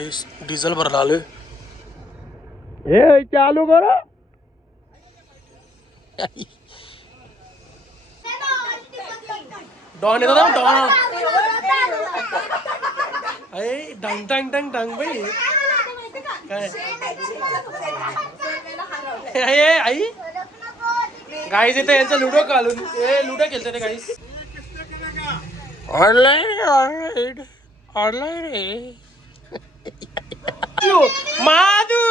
Guys diesel भरला आलोय. हे चालू करो. डॉन येतो ना डॉन. अरे डंग डंग डंग डंग बाई काय आई गाईज इथे यांचं लुडो घालून लुडो खेळते guys. Online online Madhu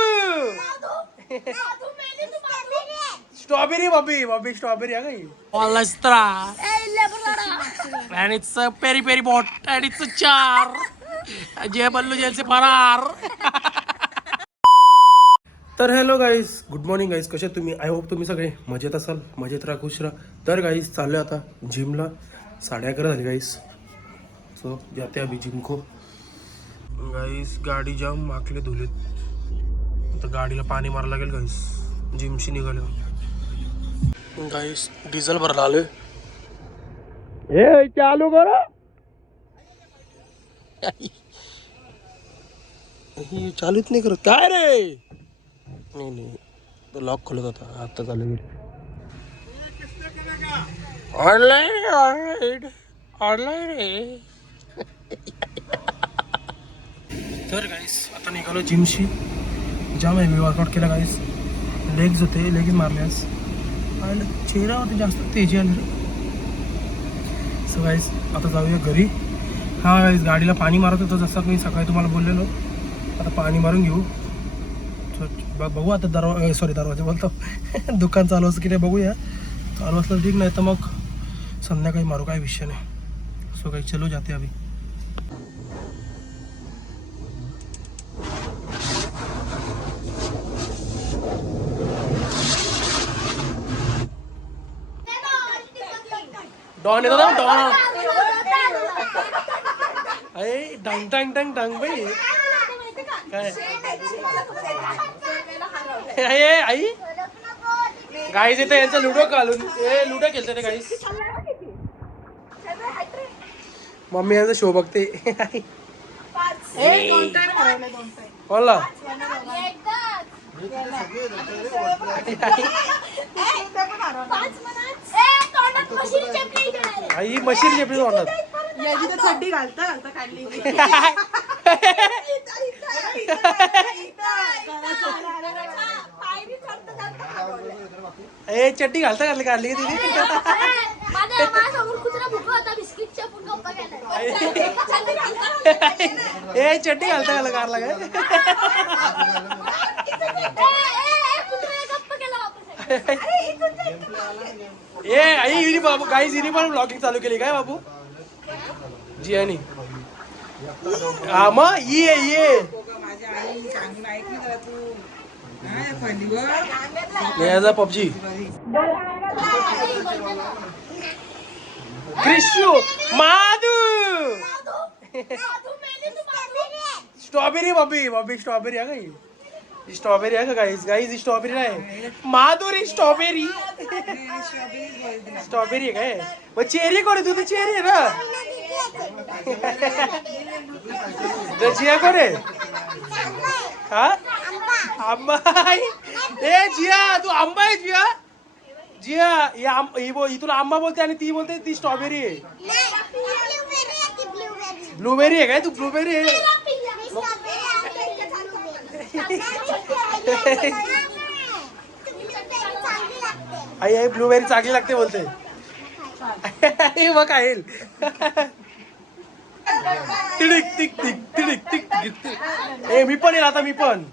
strawberry Bobby Bobby strawberry आहे काही ऑलस्ट्रा and it's a peri peri bot and it's a चार जय बल्लू जेल से फरार. तर hello guys good morning guys. कसे तुम्ही? आय होप तुम्ही सगळे मजेत असाल, मजेत राहा, खुश राहा. तर गाईज चाललो आता जिमला. 11:30 झाली गाईज. सो जाते अभी जिम को. गाईज गाडी जाम माकले धुलेत. आता गाडीला पाणी मारायला लागेल गाईज. जिमशी निघालो गाईज. डिझेल भरला आलोय. हे चालू करो. चालूच नाही करत काय रे. नाही तो लॉक खोलत होता आता चालू गेली. Online online online. तर गाईस आता निघालो जिमशी. जाम आहे वर्कआउट केला गाईस. लेग्स होते, लेग मारल्यास आणि चेहऱ्यावरती जास्त तेजी आली रे. सो गाईस आता जाऊया घरी. हा गाईस गाडीला पाणी मारत होतं जसं मी सकाळी तुम्हाला बोललेलो. आता पाणी मारून घेऊ. बघू आता दरवाजा बोलतो दुकान चालू असं की नाही बघूया. चालू असलं ठीक, नाही तर मग संध्याकाळी मारू, काय विषय नाही. सो काही चलो जाते अभी. डॉन येतो ना डॉन. अरे डंग डंग डंग डंग बाई काय आई गाईज इथे यांचं लुडो घालून लुडो खेळते ते गाईज. मम्मी यांचा शो बघते. बोला आई मशीन चेपली तोंडात. चड्डी घालता घालता काढली. ए चट्टी घालता घातली काढली की तिने. ए चट्टी घालता घाला कारला काय. ए आई हिनी बाबू गाईज हिनी पण ब्लॉगिंग चालू केली काय बाबू जी आणि हा मग ये याचा पबजी क्रिश्यू माधू स्ट्रॉबेरी बॉबी बॉबी स्ट्रॉबेरी आहे काही. स्ट्रॉबेरी आहे का गाईज? गाईज स्ट्रॉबेरी आहे. माधुरी स्ट्रॉबेरी स्ट्रॉबेरी आहे काय? मग चेरी कोण? तू तर चेरी आहे ना. जिया कोण आहे? हा आंबा. ए जिया तू आंबा आहे. जिया जिया ही तुला आंबा बोलते आणि ती बोलते ती स्ट्रॉबेरी आहे. ब्लूबेरी आहे काय? तू ब्लूबेरी आहे. आई आई ब्लूबेरी चांगली लागते बोलते. मग आहे तिडिक तिक तिक तिडिक तिक तिक. ए मी पण येईल आता. मी पण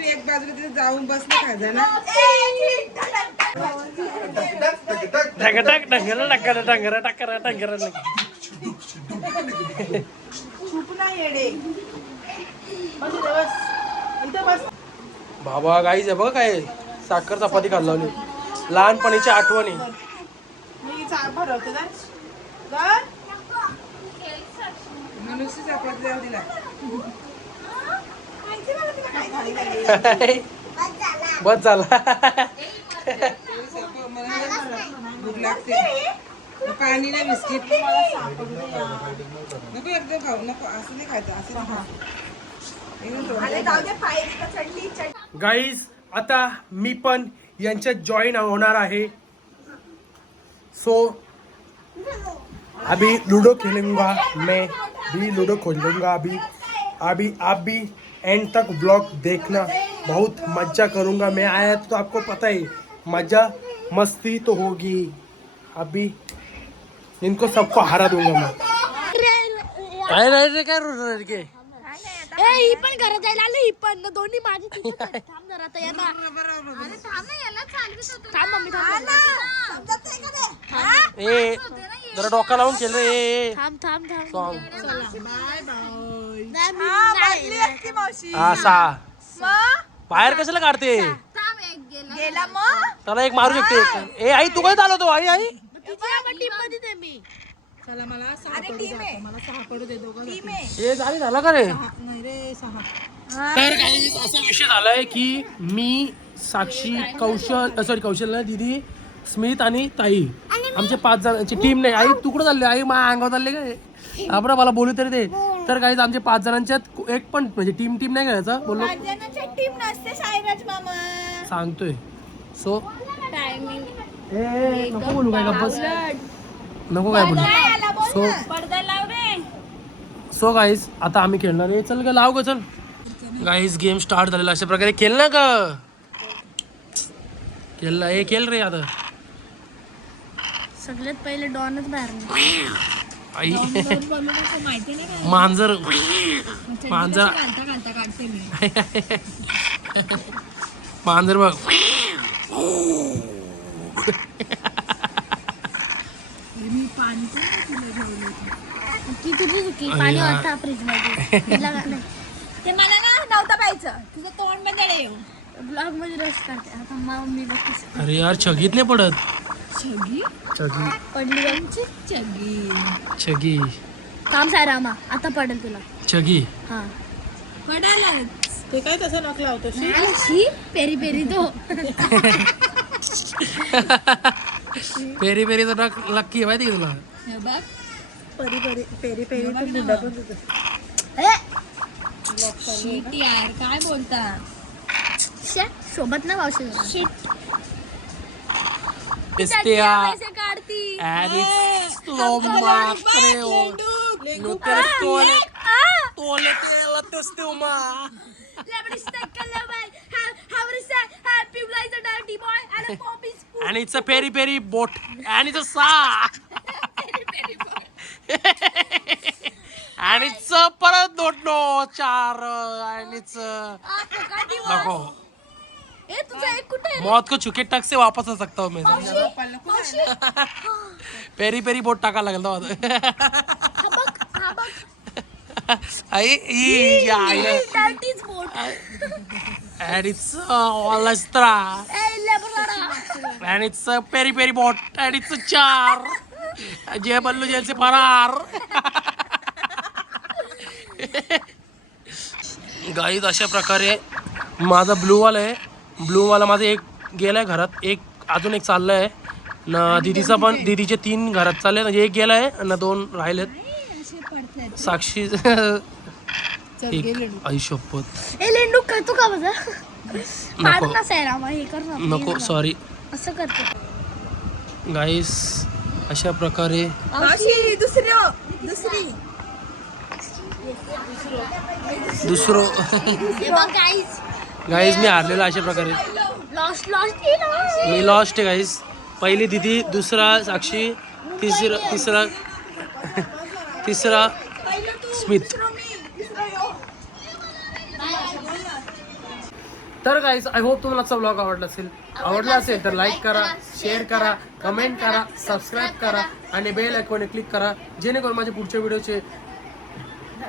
एक बाजूला तिथे जाऊन बसले खाजा ना. बाबा गाईच आहे बघ काय. साखर चपाती खायला लावली. लहानपणीच्या आठवणी. बस झाला. भूक लागते. पाणी नाही बिस्किट नको एकदम खाऊ नको असं नाही खायचं असं गाईज आता मी पण यांच्यात जॉईन होणार आहे. सो अभी लूडो खेलूंगा मैं भी लूडो खेलूंगा अभी अभी आप भी एंड तक ब्लॉग देखना. बहुत मज़ा करूंगा मैं आया तो आपको पता है मज़ा मस्ती तो होगी. अभी इनको सबको हरा दूंगा मैं. काय ही पण घरात जायला आले ही पण दोन्ही माझी तिथं आहेत. थांब जरा आता यांना अरे थांब ना याला चालवीत होतो थांब मम्मी थांब ए जरा डोका लावून खेळ रे. थांब थांब थांब बाय नाही असा बाहेर कशाला काढते गेला मग त्याला एक मारू शकते. ए आई तू काय चालवतो आई आई टीम मध्ये ते मी चला मला 6 पडू दे दोघं हे झालं का रे. तर काही असा विषय झालाय की मी साक्षी कौशल ना दीदी स्मित आणि ताई आमचे 5 जणांची टीम नाही. आई तुकडं चालले आई मा अंगावर चालले काय आपण मला बोलू तरी ते. तर काही आमच्या 5 जणांच्यात एक पण म्हणजे टीम नाही घ्यायचा बोललो टीम नसते साईराज मामा सांगतोय. सो टायमिंग नको बोलू काय गप्पस नको काय बोलू. सो गाईज आता आम्ही खेळणार आहे. चल ग लाव ग चल. गाईज गेम स्टार्ट झालेला अशा प्रकारे खेळ ना का खेळला हे खेळ रे आता. सगळ्यात पहिले डॉनच बाहेर आई मांजर मांजर मांजर बघ ती तुझी चुकी पाणी वाटतं फ्रीज मध्ये ते मला ना नव्हतं पाहिजे तुझं तोंड मध्ये ब्लॉग मध्ये रस करते आता मम्मी बघते. अरे यार छगीत नाही पडत. छगी छगी पडली आमची छगी छगी काम सायरामा आता पडेल तुला छगी हा पडायला ते काय तसं नक लावतो शी पेरी पेरी तो पेरी पेरी तर लक्की आहे माहिती का तुला. बघ परी परी पेरी पेरी तर मुंडा पण तुझं शीट यार काय बोलता सोबत ना मावशी काढती आणि आणि इट्स अ पेरी पेरी बोट आणि इट्स सा आणि परत दोडनो 4 आणि नको ए तुझा एक कुठे मौत को छुके टक से वापस आ सकता हूँ मैं. पेरी पेरी बोट टाका लागेल आई that is boat and it's Olastra and it's a peri peri boat and it's a 4 Jai Ballu jail से फरार. गाईज अशा प्रकारे माझा ब्लू वाला आहे. ब्लू वाला माझा एक गेलाय घरात एक अजून एक चाललाय ना दीदीचा पण दीदीचे 3 घरात चालले म्हणजे एक गेलाय ना 2 राहिलेत. साक्षी एक आई शपथ ए लेंडू करतो का माझा नको ना सायरामा हे कर ना नको सॉरी असं करतो गाईस अशा प्रकारे दुसरं गाईज मी हारलेला अशा प्रकारे मी लॉस्ट आहे गाईज. पहिली दीदी दुसरा साक्षी तिसरा स्मित. तर गाईज आय होप तुम्हाला आजचा ब्लॉग आवडला असेल तर लाईक करा शेअर करा कमेंट करा सबस्क्राईब करा आणि बेल आयकॉन क्लिक करा जेणेकरून माझ्या पुढच्या व्हिडिओचे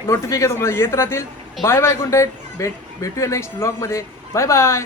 नोटिफिकेशन तुम्हाला येत राहतील. बाय बाय गुड नाईट भेटूया नेक्स्ट ब्लॉग मध्ये. Bye bye.